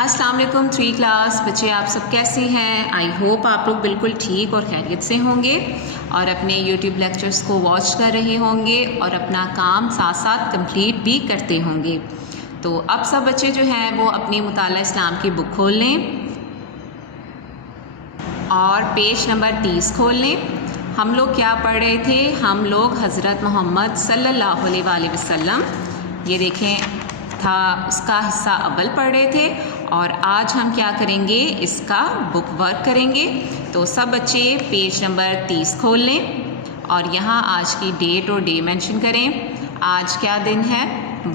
अस्सलाम वालेकुम 3 क्लास बच्चे, आप सब कैसे हैं? आई होप आप लोग बिल्कुल ठीक और खैरियत से होंगे और अपने यूट्यूब लेक्चर्स को वॉच कर रहे होंगे और अपना काम साथ साथ कंप्लीट भी करते होंगे। तो अब सब बच्चे जो हैं वो अपनी मुताला इस्लाम की बुक खोल लें और पेज नंबर 30 खोल लें। हम लोग क्या पढ़ रहे थे? हम लोग हज़रत मोहम्मद सल्लल्लाहु अलैहि वसल्लम, ये देखें था, उसका हिस्सा अव्वल पढ़ रहे थे और आज हम क्या करेंगे, इसका बुक वर्क करेंगे। तो सब बच्चे पेज नंबर 30 खोल लें और यहाँ आज की डेट और डे मेंशन करें। आज क्या दिन है?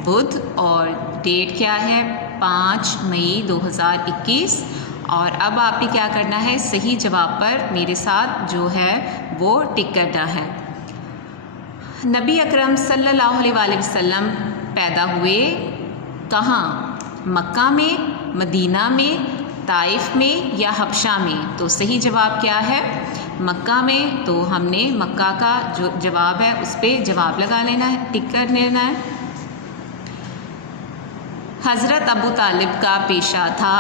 बुध, और डेट क्या है? 5 मई 2021। और अब आपने क्या करना है, सही जवाब पर मेरे साथ जो है वो टिक करना है। नबी अकरम सल्लल्लाहु अलैहि वसल्लम पैदा हुए कहाँ? मक्का में, मदीना में, ताइफ में या हबशा में? तो सही जवाब क्या है? मक्का में। तो हमने मक्का का जो जवाब है उस पर जवाब लगा लेना है, टिक कर लेना है। हज़रत अबू तालिब का पेशा था,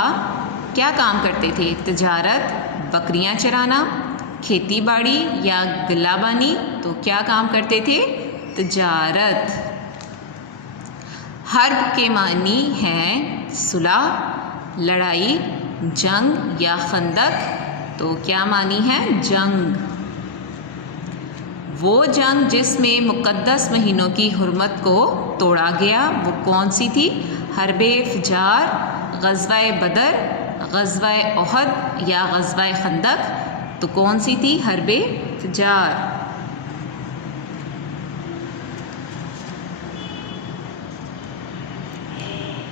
क्या काम करते थे? तिजारत, बकरियां चराना, खेती बाड़ी या गिलाबानी? तो क्या काम करते थे? तिजारत। हर्ब के मानी हैं सुलह, लड़ाई, जंग या खंदक? तो क्या मानी है? जंग। वो जंग जिसमें मुक़द्दस महीनों की हुर्मत को तोड़ा गया वो कौन सी थी? हर्बे फिजार, ग़ज़वा बदर, ग़ज़वा ओहद या ग़ज़वा खंदक? तो कौन सी थी? हर्बे फिजार।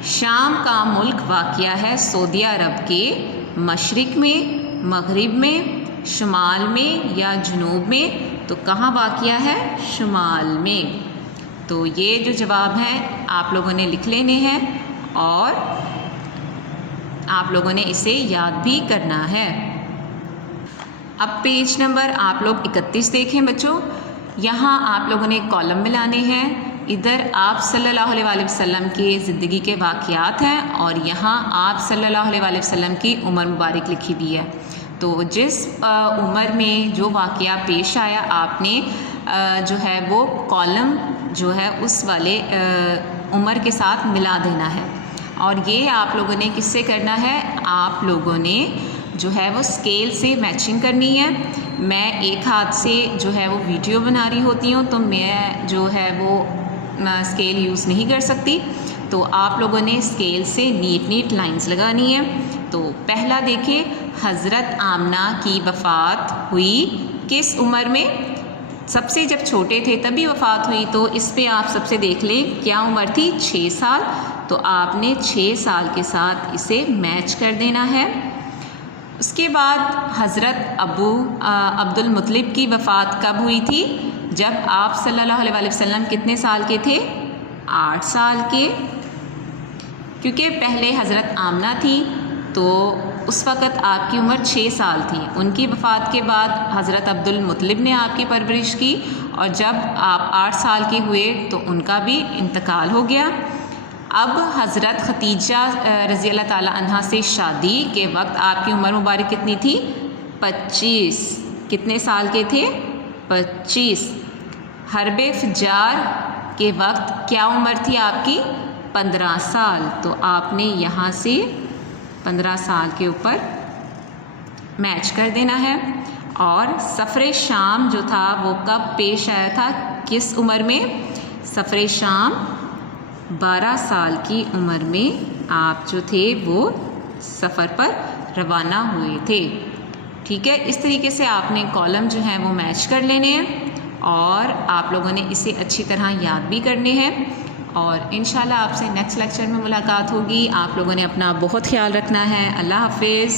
शाम का मुल्क वाक़या है सऊदी अरब के मशरिक़ में, मग़रिब में, शुमाल में या जुनूब में? तो कहाँ वाक़या है? शुमाल में। तो ये जो जवाब हैं आप लोगों ने लिख लेने हैं और आप लोगों ने इसे याद भी करना है। अब पेज नंबर आप लोग 31 देखें बच्चों। यहाँ आप लोगों ने कॉलम मिलाने हैं। इधर आप सल्लल्लाहु अलैहि वसल्लम के ज़िंदगी के वाक़यात हैं और यहाँ आप सल्लल्लाहु अलैहि वसल्लम की उम्र मुबारक लिखी हुई है। तो जिस उम्र में जो वाक़या पेश आया आपने जो है वो कॉलम जो है उस वाले उम्र के साथ मिला देना है। और ये आप लोगों ने किससे करना है? आप लोगों ने जो है वो स्केल से मैचिंग करनी है। मैं एक हाथ से जो है वो वीडियो बना रही होती हूँ तो मैं जो है वो स्केल यूज़ नहीं कर सकती। तो आप लोगों ने स्केल से नीट लाइंस लगानी है। तो पहला देखिए, हज़रत आमना की वफ़ात हुई किस उम्र में? सबसे जब छोटे थे तभी वफ़ात हुई। तो इस पे आप सबसे देख लें क्या उम्र थी? 6 साल। तो आपने 6 साल के साथ इसे मैच कर देना है। उसके बाद हज़रत अब्दुल मुत्तलिब की वफ़ात कब हुई थी? जब आप सल्लल्लाहु अलैहि वसल्लम कितने साल के थे? 8 साल के। क्योंकि पहले हज़रत आमना थी तो उस वक़्त आपकी उम्र 6 साल थी। उनकी वफ़ात के बाद हज़रत अब्दुल मुत्तलिब ने आपकी परवरिश की और जब आप 8 साल के हुए तो उनका भी इंतकाल हो गया। अब हज़रत खदीजा रज़ी अल्लाह ताला अन्हा से शादी के वक्त आपकी उम्र मुबारक कितनी थी? 25। कितने साल के थे? 25। हर्बे फिजार के वक्त क्या उम्र थी आपकी? 15 साल। तो आपने यहाँ से 15 साल के ऊपर मैच कर देना है। और सफ़र शाम जो था वो कब पेश आया था? किस उम्र में? सफ़र शाम 12 साल की उम्र में आप जो थे वो सफ़र पर रवाना हुए थे। ठीक है, इस तरीके से आपने कॉलम जो हैं वो मैच कर लेने हैं और आप लोगों ने इसे अच्छी तरह याद भी करने हैं। और इंशाल्लाह आपसे नेक्स्ट लेक्चर में मुलाकात होगी। आप लोगों ने अपना बहुत ख्याल रखना है। अल्लाह हाफ़िज़।